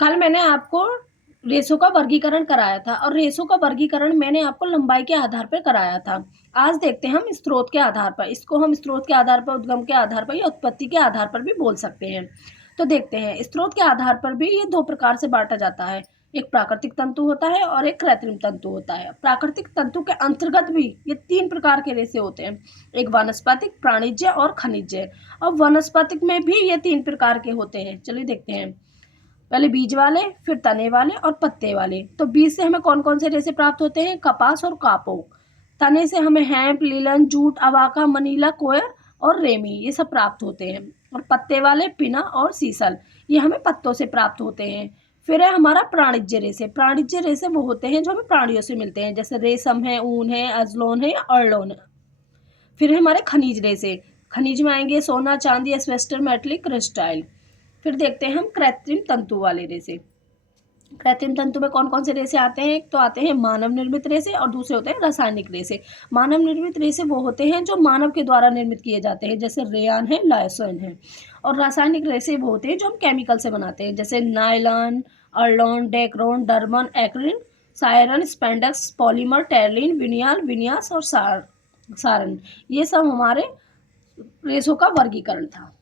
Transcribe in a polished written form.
कल मैंने आपको रेशों का वर्गीकरण कराया था और रेशों का वर्गीकरण मैंने आपको लंबाई के आधार पर कराया था। आज देखते हैं हम स्रोत के आधार पर। इसको हम स्रोत के आधार पर, उद्गम के आधार पर या उत्पत्ति के आधार पर भी बोल सकते हैं। तो देखते हैं, स्रोत के आधार पर भी ये दो प्रकार से बांटा जाता है। एक प्राकृतिक तंतु होता है और एक कृत्रिम तंतु होता है। प्राकृतिक तंतु के अंतर्गत भी ये 3 प्रकार के रेशे होते हैं। एक वानस्पतिक, प्राणिज और खनिज। और वनस्पतिक में भी ये 3 प्रकार के होते हैं। चलिए देखते हैं। पहले बीज वाले, फिर तने वाले और पत्ते वाले। तो बीज से हमें कौन कौन से रेशे प्राप्त होते हैं? कपास और कापोक। तने से हमें हैम्प, लिलन, जूट, अवाका, मनीला, कोयर और रेमी, ये सब प्राप्त होते हैं। और पत्ते वाले पिना और सीसल, ये हमें पत्तों से प्राप्त होते हैं। फिर है हमारा प्राणिज्य रेशे। प्राणिज्य रेशे वो होते हैं जो हमें प्राणियों से मिलते हैं, जैसे रेशम है, ऊन है, अजलोन है या अर्लोन है। फिर है हमारे खनिज रेशे। खनिज में आएंगे सोना, चांदी, एस्बेस्टस, मेटलिक, क्रिस्टाइल। फिर देखते हैं हम कृत्रिम तंतु वाले रेशे। कृत्रिम तंतु में कौन कौन से रेशे आते हैं? एक तो आते हैं मानव निर्मित रेशे और दूसरे होते हैं रासायनिक रेशे। मानव निर्मित रेशे वो होते हैं जो मानव के द्वारा निर्मित किए जाते हैं, जैसे रेयान है, लाइसोन है। और रासायनिक रेशे वो होते हैं जो हम केमिकल से बनाते हैं, जैसे नायलॉन, अर्लोन, डेक्रोन, डर्मन, एक्रिन, सायरन, स्पेंडेक्स, पॉलीमर, टेरलिन, विनियाल, विन्यास और सारन। ये सब हमारे रेशों का वर्गीकरण था।